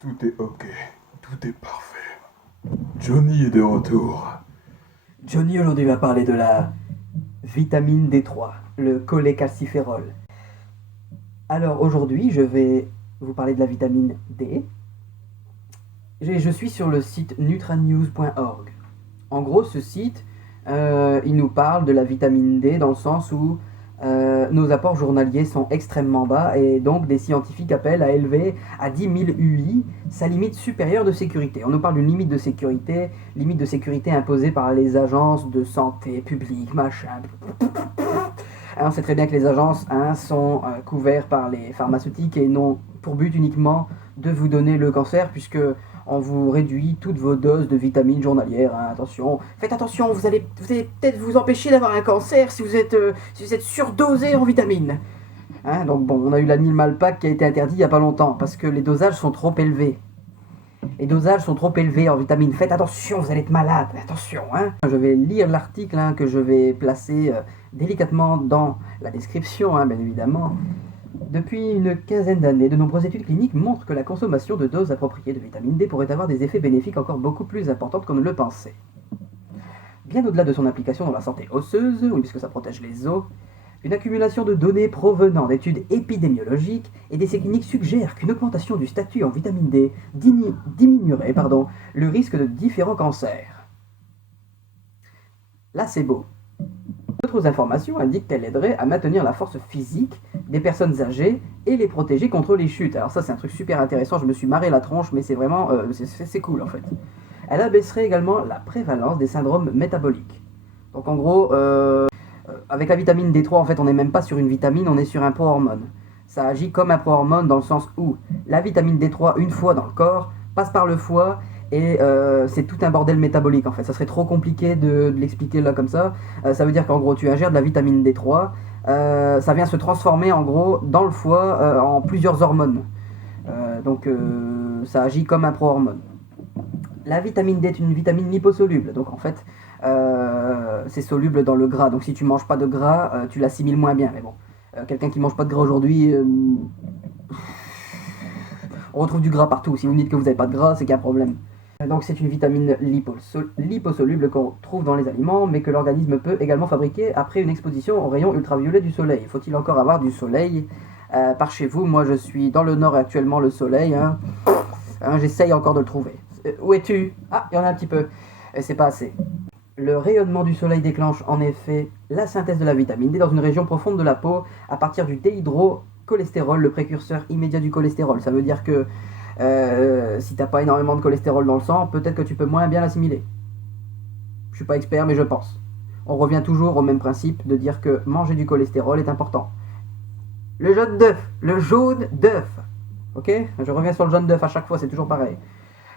Tout est ok, tout est parfait. Johnny est de retour. Johnny aujourd'hui va parler de la vitamine D3, le cholécalciférol. Alors aujourd'hui, je vais vous parler de la vitamine D. Je suis sur le site nutranews.org. En gros, ce site, il nous parle de la vitamine D dans le sens où nos apports journaliers sont extrêmement bas et donc des scientifiques appellent à élever à 10 000 UI sa limite supérieure de sécurité. On nous parle d'une limite de sécurité imposée par les agences de santé publique, machin. On sait très bien que les agences sont couvertes par les pharmaceutiques et n'ont pour but uniquement de vous donner le cancer puisque on vous réduit toutes vos doses de vitamines journalières. Attention, faites attention, vous allez peut-être vous empêcher d'avoir un cancer si vous êtes surdosé en vitamines. Donc bon, on a eu l'animal pack qui a été interdit il n'y a pas longtemps parce que les dosages sont trop élevés. Les dosages sont trop élevés en vitamines. Faites attention, vous allez être malade. Attention. Je vais lire l'article que je vais placer délicatement dans la description, bien évidemment. Depuis une quinzaine d'années, de nombreuses études cliniques montrent que la consommation de doses appropriées de vitamine D pourrait avoir des effets bénéfiques encore beaucoup plus importants qu'on ne le pensait. Bien au-delà de son implication dans la santé osseuse, oui, puisque ça protège les os, une accumulation de données provenant d'études épidémiologiques et d'essais cliniques suggère qu'une augmentation du statut en vitamine D diminuerait le risque de différents cancers. Là, c'est beau. D'autres informations indiquent qu'elle aiderait à maintenir la force physique des personnes âgées et les protéger contre les chutes. Alors ça, c'est un truc super intéressant, je me suis marré la tronche, mais c'est vraiment... c'est cool, en fait. Elle abaisserait également la prévalence des syndromes métaboliques. Donc en gros, avec la vitamine D3, en fait, on n'est même pas sur une vitamine, on est sur un pro-hormone. Ça agit comme un pro-hormone dans le sens où la vitamine D3, une fois dans le corps, passe par le foie et c'est tout un bordel métabolique en fait. Ça serait trop compliqué de l'expliquer là comme ça. Ça veut dire qu'en gros, tu ingères de la vitamine D3, ça vient se transformer en gros dans le foie en plusieurs hormones. Donc ça agit comme un pro-hormone. La vitamine D est une vitamine liposoluble, donc en fait c'est soluble dans le gras. Donc si tu manges pas de gras, tu l'assimiles moins bien. Mais bon, quelqu'un qui mange pas de gras aujourd'hui, on retrouve du gras partout. Si vous me dites que vous n'avez pas de gras, c'est qu'il y a un problème. Donc c'est une vitamine liposoluble qu'on trouve dans les aliments, mais que l'organisme peut également fabriquer après une exposition aux rayons ultraviolets du soleil. Faut-il encore avoir du soleil par chez vous? Moi je suis dans le nord et actuellement le soleil. J'essaye encore de le trouver. Où es-tu? Ah, il y en a un petit peu. Et c'est pas assez. Le rayonnement du soleil déclenche en effet la synthèse de la vitamine D dans une région profonde de la peau à partir du déhydrocholestérol, le précurseur immédiat du cholestérol. Ça veut dire que si t'as pas énormément de cholestérol dans le sang, peut-être que tu peux moins bien l'assimiler. Je suis pas expert, mais je pense. On revient toujours au même principe de dire que manger du cholestérol est important. Le jaune d'œuf. Ok? Je reviens sur le jaune d'œuf à chaque fois, c'est toujours pareil.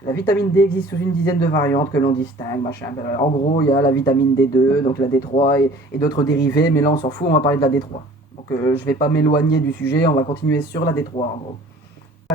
La vitamine D existe sous une dizaine de variantes que l'on distingue, machin. En gros, il y a la vitamine D2, donc la D3 et d'autres dérivés, mais là on s'en fout, on va parler de la D3. Donc je vais pas m'éloigner du sujet, on va continuer sur la D3 en gros.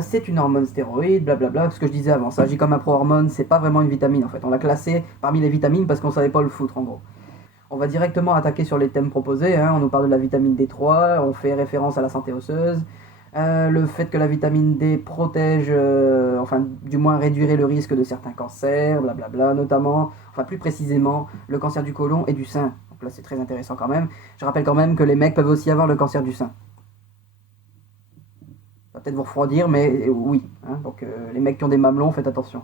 C'est une hormone stéroïde, blablabla, ce que je disais avant, ça agit comme un pro-hormone, c'est pas vraiment une vitamine en fait. On l'a classé parmi les vitamines parce qu'on savait pas le foutre en gros. On va directement attaquer sur les thèmes proposés, on nous parle de la vitamine D3, on fait référence à la santé osseuse, le fait que la vitamine D protège, enfin du moins réduirait le risque de certains cancers, blablabla, notamment, enfin plus précisément, le cancer du côlon et du sein. Donc là c'est très intéressant quand même. Je rappelle quand même que les mecs peuvent aussi avoir le cancer du sein. Ça va peut-être vous refroidir, mais oui. Donc les mecs qui ont des mamelons, faites attention.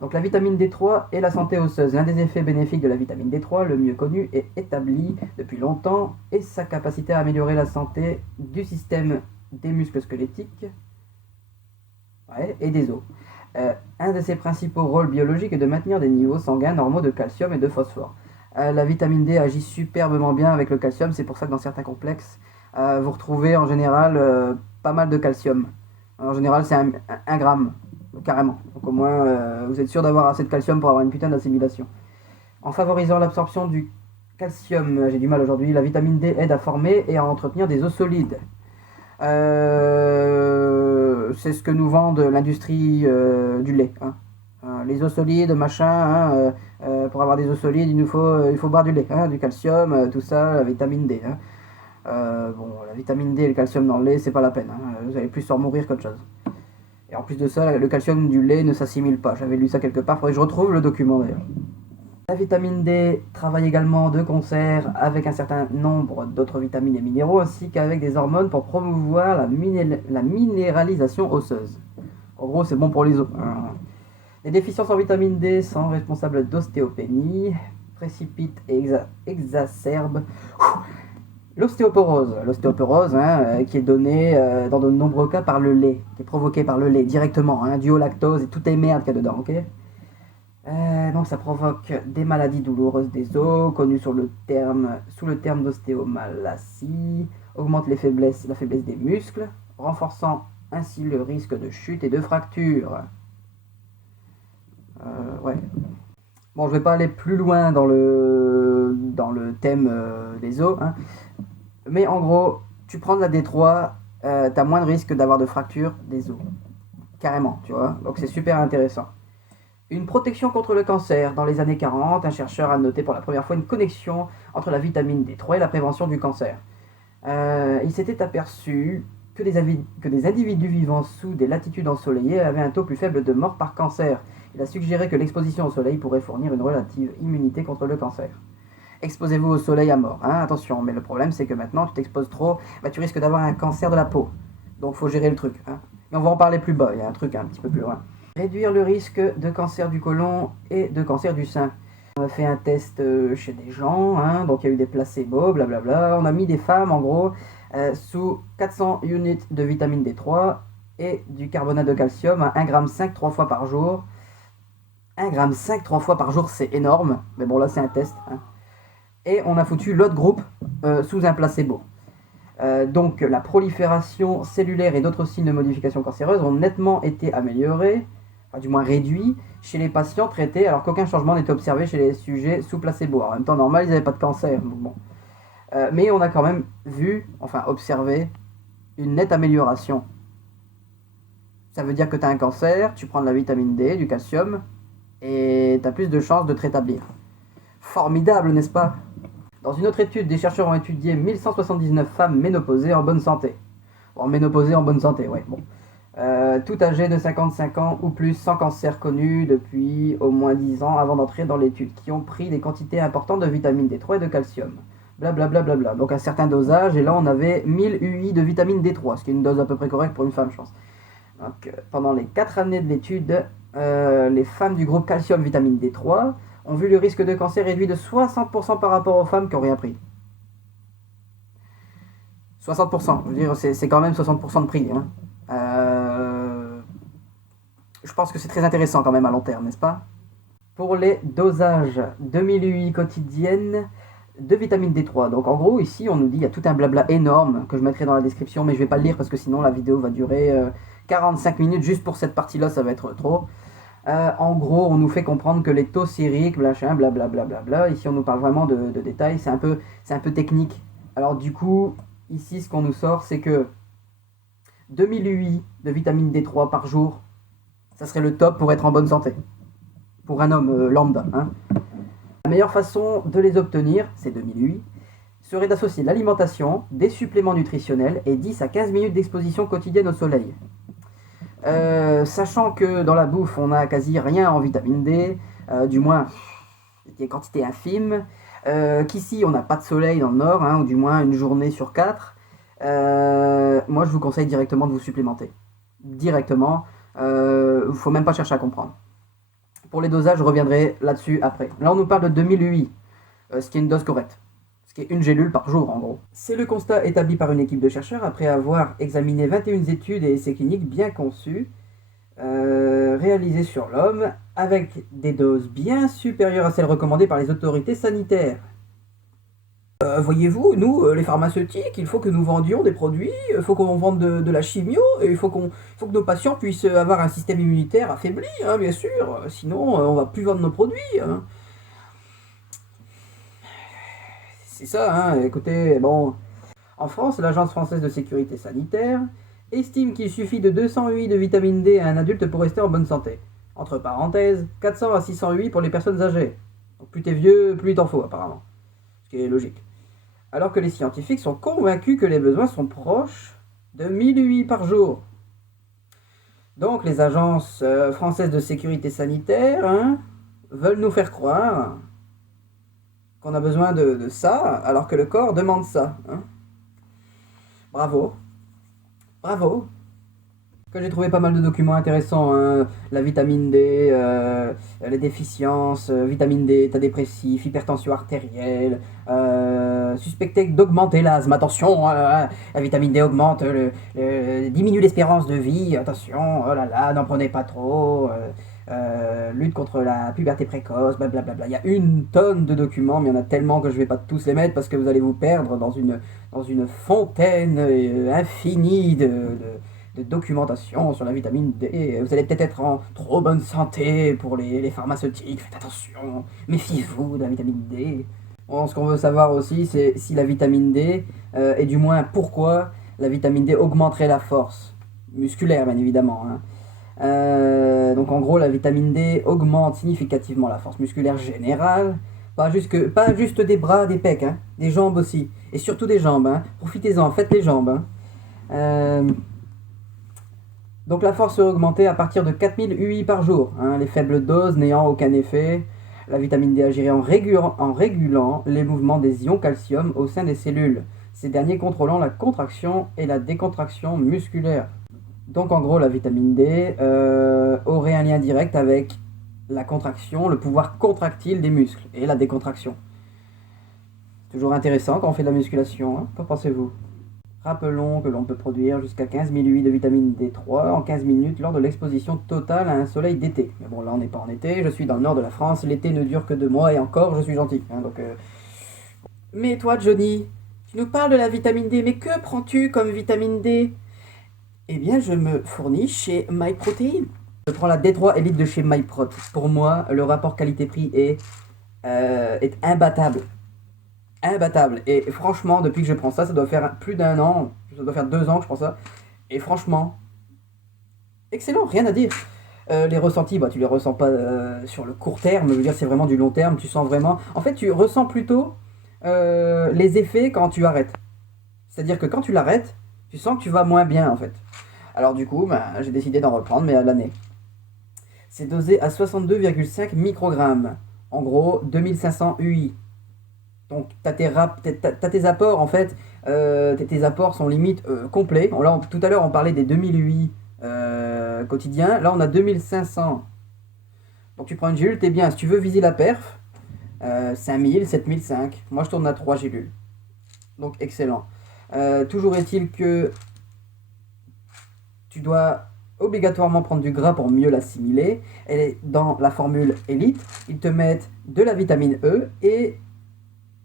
Donc la vitamine D3 et la santé osseuse. L'un des effets bénéfiques de la vitamine D3, le mieux connu et établi depuis longtemps, est sa capacité à améliorer la santé du système des muscles squelettiques et des os. Un de ses principaux rôles biologiques est de maintenir des niveaux sanguins normaux de calcium et de phosphore. La vitamine D agit superbement bien avec le calcium, c'est pour ça que dans certains complexes, vous retrouvez en général pas mal de calcium. En général, c'est 1 gramme, carrément. Donc au moins, vous êtes sûr d'avoir assez de calcium pour avoir une putain d'assimilation. En favorisant l'absorption du calcium, j'ai du mal aujourd'hui, la vitamine D aide à former et à entretenir des os solides. C'est ce que nous vendent l'industrie du lait. Les os solides, machin, pour avoir des os solides, il faut boire du lait, du calcium, tout ça, la vitamine D. Bon, la vitamine D et le calcium dans le lait, c'est pas la peine. Vous allez plus en mourir qu'autre chose. Et en plus de ça, le calcium du lait ne s'assimile pas. J'avais lu ça quelque part, faudrait que je retrouve le document d'ailleurs. La vitamine D travaille également de concert avec un certain nombre d'autres vitamines et minéraux, ainsi qu'avec des hormones pour promouvoir la minéralisation osseuse. En gros, c'est bon pour les os. Les déficiences en vitamine D sont responsables d'ostéopénie, précipitent et exacerbent l'ostéoporose. L'ostéoporose, qui est donnée dans de nombreux cas par le lait, qui est provoquée par le lait directement, dû au lactose et toutes les merdes qu'il y a dedans, ok. Donc ça provoque des maladies douloureuses des os, connues sous le terme d'ostéomalacie, augmente la faiblesse des muscles, renforçant ainsi le risque de chute et de fracture. Ouais. Bon, je vais pas aller plus loin dans le thème des os, mais en gros, tu prends de la D3, t'as moins de risque d'avoir de fracture des os. Carrément, tu vois. Donc c'est super intéressant. Une protection contre le cancer. Dans les années 40, un chercheur a noté pour la première fois une connexion entre la vitamine D3 et la prévention du cancer. Il s'était aperçu que des individus vivant sous des latitudes ensoleillées avaient un taux plus faible de mort par cancer. Il a suggéré que l'exposition au soleil pourrait fournir une relative immunité contre le cancer. Exposez-vous au soleil à mort, attention, mais le problème c'est que maintenant tu t'exposes trop, tu risques d'avoir un cancer de la peau. Donc faut gérer le truc. Mais on va en parler plus bas, il y a un truc un petit peu plus loin. Réduire le risque de cancer du côlon et de cancer du sein. On a fait un test chez des gens, donc il y a eu des placebos, blablabla. On a mis des femmes en gros sous 400 units de vitamine D3 et du carbonate de calcium à 1,5 g 3 fois par jour. 1,5 g 3 fois par jour, c'est énorme, mais bon là c'est un test. Et on a foutu l'autre groupe sous un placebo. Donc la prolifération cellulaire et d'autres signes de modification cancéreuse ont nettement été améliorés, enfin du moins réduits, chez les patients traités, alors qu'aucun changement n'était observé chez les sujets sous placebo. En même temps, normal, ils n'avaient pas de cancer. Donc bon. Mais on a quand même observé une nette amélioration. Ça veut dire que tu as un cancer, tu prends de la vitamine D, du calcium, et tu as plus de chances de te rétablir. Formidable, n'est-ce pas? Dans une autre étude, des chercheurs ont étudié 1179 femmes ménopausées en bonne santé. Bon, ménopausées en bonne santé, ouais, bon. Tout âgées de 55 ans ou plus, sans cancer connu depuis au moins 10 ans avant d'entrer dans l'étude, qui ont pris des quantités importantes de vitamine D3 et de calcium. Blablabla. Donc un certain dosage, et là on avait 1000 UI de vitamine D3, ce qui est une dose à peu près correcte pour une femme, je pense. Donc pendant les 4 années de l'étude, les femmes du groupe calcium-vitamine D3 ont vu le risque de cancer réduit de 60% par rapport aux femmes qui n'ont rien pris. 60%, je veux dire, c'est quand même 60% de prix. Je pense que c'est très intéressant quand même à long terme, n'est-ce pas? Pour les dosages, 2000 UI quotidiennes de vitamine D3. Donc en gros, ici, on nous dit, il y a tout un blabla énorme que je mettrai dans la description, mais je vais pas le lire parce que sinon la vidéo va durer 45 minutes juste pour cette partie-là, ça va être trop. En gros, on nous fait comprendre que les taux sériques, blablabla. Ici, on nous parle vraiment de détails. C'est un peu technique. Alors, du coup, ici, ce qu'on nous sort, c'est que 2000 UI de vitamine D3 par jour, ça serait le top pour être en bonne santé. Pour un homme lambda. La meilleure façon de les obtenir, ces 2000 UI, serait d'associer l'alimentation, des suppléments nutritionnels et 10 à 15 minutes d'exposition quotidienne au soleil. Sachant que dans la bouffe on a quasi rien en vitamine D, du moins des quantités infimes, qu'ici on n'a pas de soleil dans le nord, ou du moins une journée sur 4, moi je vous conseille directement de vous supplémenter. Directement, faut même pas chercher à comprendre. Pour les dosages, je reviendrai là-dessus après. Là on nous parle de 2000 UI, ce qui est une dose correcte. Qui est une gélule par jour en gros. C'est le constat établi par une équipe de chercheurs après avoir examiné 21 études et essais cliniques bien conçus, réalisés sur l'homme, avec des doses bien supérieures à celles recommandées par les autorités sanitaires. Voyez-vous, nous, les pharmaceutiques, il faut que nous vendions des produits, il faut qu'on vende de la chimio, et il faut que nos patients puissent avoir un système immunitaire affaibli, bien sûr, sinon on va plus vendre nos produits. C'est ça, écoutez, bon. En France, l'Agence française de sécurité sanitaire estime qu'il suffit de 200 UI de vitamine D à un adulte pour rester en bonne santé. Entre parenthèses, 400 à 600 UI pour les personnes âgées. Donc plus t'es vieux, plus il t'en faut apparemment. Ce qui est logique. Alors que les scientifiques sont convaincus que les besoins sont proches de 1000 UI par jour. Donc les agences françaises de sécurité sanitaire hein, veulent nous faire croire qu'on a besoin de ça, alors que le corps demande ça. Hein. Bravo, bravo. Que j'ai trouvé pas mal de documents intéressants, hein. La vitamine D, les déficiences, vitamine D, état dépressif, hypertension artérielle, suspecté d'augmenter l'asthme, attention, la vitamine D augmente, diminue l'espérance de vie, attention, oh là là, n'en prenez pas trop, lutte contre la puberté précoce, blablabla. Il y a une tonne de documents, mais il y en a tellement que je vais pas tous les mettre parce que vous allez vous perdre dans une fontaine infinie de documentation sur la vitamine D. Vous allez peut-être être en trop bonne santé pour les pharmaceutiques. Faites attention, méfiez-vous de la vitamine D. Bon, ce qu'on veut savoir aussi, c'est si la vitamine D, et du moins pourquoi la vitamine D augmenterait la force musculaire, bien évidemment. Hein. Donc en gros, la vitamine D augmente significativement la force musculaire générale. Pas juste des bras, des pecs, hein, des jambes aussi. Et surtout des jambes. Hein. Profitez-en, faites les jambes. Hein. Donc la force serait augmentée à partir de 4000 UI par jour, hein, les faibles doses n'ayant aucun effet. La vitamine D agirait en régulant les mouvements des ions calcium au sein des cellules, ces derniers contrôlant la contraction et la décontraction musculaire. Donc en gros, la vitamine D aurait un lien direct avec la contraction, le pouvoir contractile des muscles et la décontraction. Toujours intéressant quand on fait de la musculation, hein, qu'en pensez-vous ? Rappelons que l'on peut produire jusqu'à 15 000 UI de vitamine D3 en 15 minutes lors de l'exposition totale à un soleil d'été. Mais bon, là on n'est pas en été, je suis dans le nord de la France, l'été ne dure que 2 mois et encore je suis gentil. Hein, Mais toi Johnny, tu nous parles de la vitamine D, mais que prends-tu comme vitamine D ? Eh bien je me fournis chez MyProtein. Je prends la D3 Elite de chez MyProt. Pour moi, le rapport qualité-prix est imbattable. Imbattable. Et franchement, depuis que je prends ça, ça doit faire plus d'1 an, ça doit faire 2 ans que je prends ça. Et franchement, excellent, rien à dire. Les ressentis, bah, tu les ressens pas sur le court terme, je veux dire, c'est vraiment du long terme, tu sens vraiment. En fait, tu ressens plutôt les effets quand tu arrêtes. C'est-à-dire que quand tu l'arrêtes, tu sens que tu vas moins bien en fait. Alors du coup, bah, j'ai décidé d'en reprendre, mais à l'année. C'est dosé à 62,5 microgrammes. En gros, 2500 UI. Donc, t'as tes apports, en fait, tes apports sont limite complets. Là, tout à l'heure, on parlait des 2000 UI quotidiens. Là, on a 2500. Donc, tu prends une gélule, t'es bien. Si tu veux viser la perf, 5000, 7005. Moi, je tourne à 3 gélules. Donc, excellent. Toujours est-il que tu dois obligatoirement prendre du gras pour mieux l'assimiler. Et dans la formule Elite, ils te mettent de la vitamine E et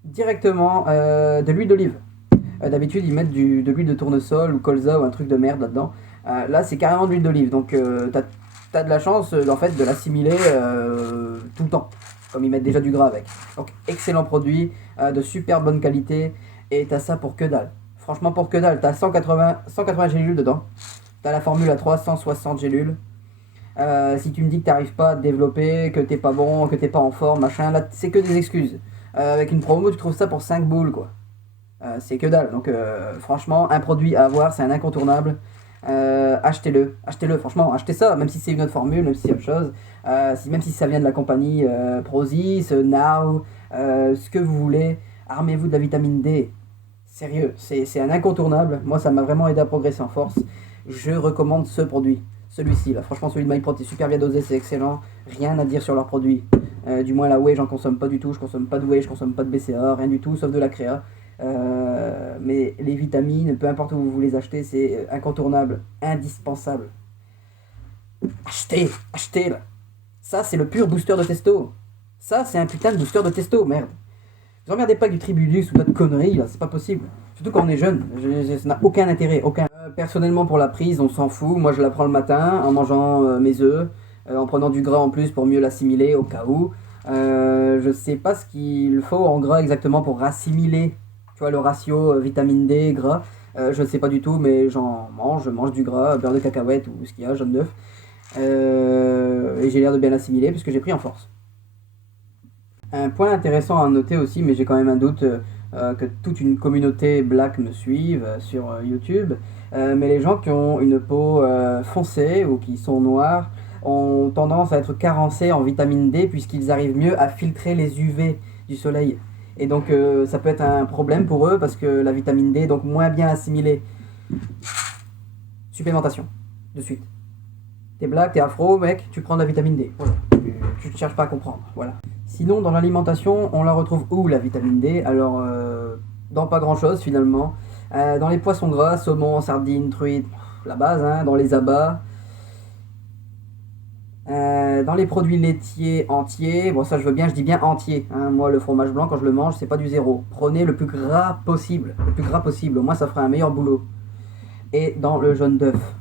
directement de l'huile d'olive. D'habitude, ils mettent de l'huile de tournesol ou colza ou un truc de merde là-dedans. Là, c'est carrément de l'huile d'olive. Donc, t'as de la chance en fait, de l'assimiler tout le temps. Comme ils mettent déjà du gras avec. Donc, excellent produit, de super bonne qualité. Et t'as ça pour que dalle. Franchement, pour que dalle. T'as 180 gélules dedans. T'as la formule à 360 gélules. Si tu me dis que t'arrives pas à te développer, que t'es pas bon, que t'es pas en forme, machin, là, c'est que des excuses. Avec une promo, tu trouves ça pour 5 boules, quoi. C'est que dalle. Donc, franchement, un produit à avoir, c'est un incontournable. Achetez-le, franchement, achetez ça, même si c'est une autre formule, même si c'est autre chose. Même si ça vient de la compagnie Prozis, Now, ce que vous voulez, armez-vous de la vitamine D. Sérieux, c'est un incontournable. Moi, ça m'a vraiment aidé à progresser en force. Je recommande ce produit. Celui-ci, là. Franchement, celui de MyProt est super bien dosé, c'est excellent. Rien à dire sur leurs produits. Du moins, la whey, j'en consomme pas du tout. Je consomme pas de whey, je consomme pas de BCA, rien du tout, sauf de la créa. Mais les vitamines, peu importe où vous les achetez, c'est incontournable, indispensable. Achetez là. Ça, c'est le pur booster de testo. Ça, c'est un putain de booster de testo, merde. Vous emmerdez pas avec du Tribulus ou d'autres conneries, là, c'est pas possible. Surtout quand on est jeune, ça n'a aucun intérêt, aucun. Personnellement, pour la prise, on s'en fout. Moi, je la prends le matin en mangeant mes œufs, en prenant du gras en plus pour mieux l'assimiler au cas où. Je sais pas ce qu'il faut en gras exactement pour assimiler, tu vois, le ratio vitamine D, gras. Je ne sais pas du tout, mais je mange du gras, beurre de cacahuète ou ce qu'il y a, jaune d'œuf. Et j'ai l'air de bien l'assimiler puisque j'ai pris en force. Un point intéressant à noter aussi, mais j'ai quand même un doute, que toute une communauté black me suive sur YouTube. Mais les gens qui ont une peau foncée ou qui sont noirs ont tendance à être carencés en vitamine D puisqu'ils arrivent mieux à filtrer les UV du soleil. Et donc ça peut être un problème pour eux parce que la vitamine D est donc moins bien assimilée. Supplémentation, de suite. T'es black, t'es afro, mec, tu prends de la vitamine D. Voilà. Tu ne cherches pas à comprendre. Voilà. Sinon, dans l'alimentation, on la retrouve où la vitamine D? Alors, dans pas grand chose finalement. Dans les poissons gras, saumon, sardines, truites, la base, hein, dans les abats. Dans les produits laitiers entiers, bon ça je veux bien, je dis bien entier. Hein. Moi le fromage blanc quand je le mange c'est pas du zéro. Prenez le plus gras possible, au moins ça fera un meilleur boulot. Et dans le jaune d'œuf.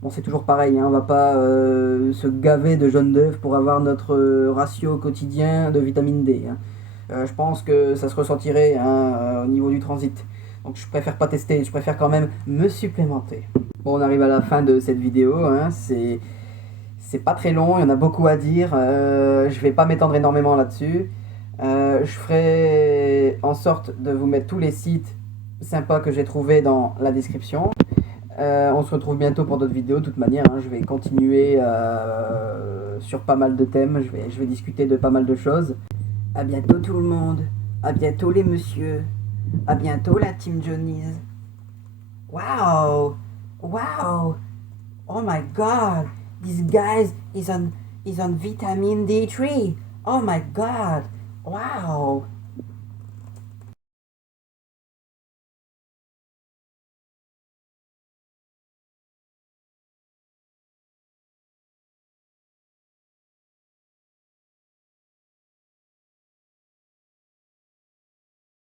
Bon c'est toujours pareil, hein, on va pas se gaver de jaune d'œuf pour avoir notre ratio quotidien de vitamine D. Hein. Je pense que ça se ressentirait hein, au niveau du transit. Donc je préfère pas tester, je préfère quand même me supplémenter. Bon on arrive à la fin de cette vidéo, hein, c'est pas très long, il y en a beaucoup à dire, je vais pas m'étendre énormément là-dessus. Je ferai en sorte de vous mettre tous les sites sympas que j'ai trouvés dans la description. On se retrouve bientôt pour d'autres vidéos, de toute manière, hein, je vais continuer sur pas mal de thèmes, je vais discuter de pas mal de choses. À bientôt tout le monde, à bientôt les messieurs, à bientôt la Team Johnny's. Wow, wow, oh my god. This guy is on vitamin D3. Oh my god. Wow.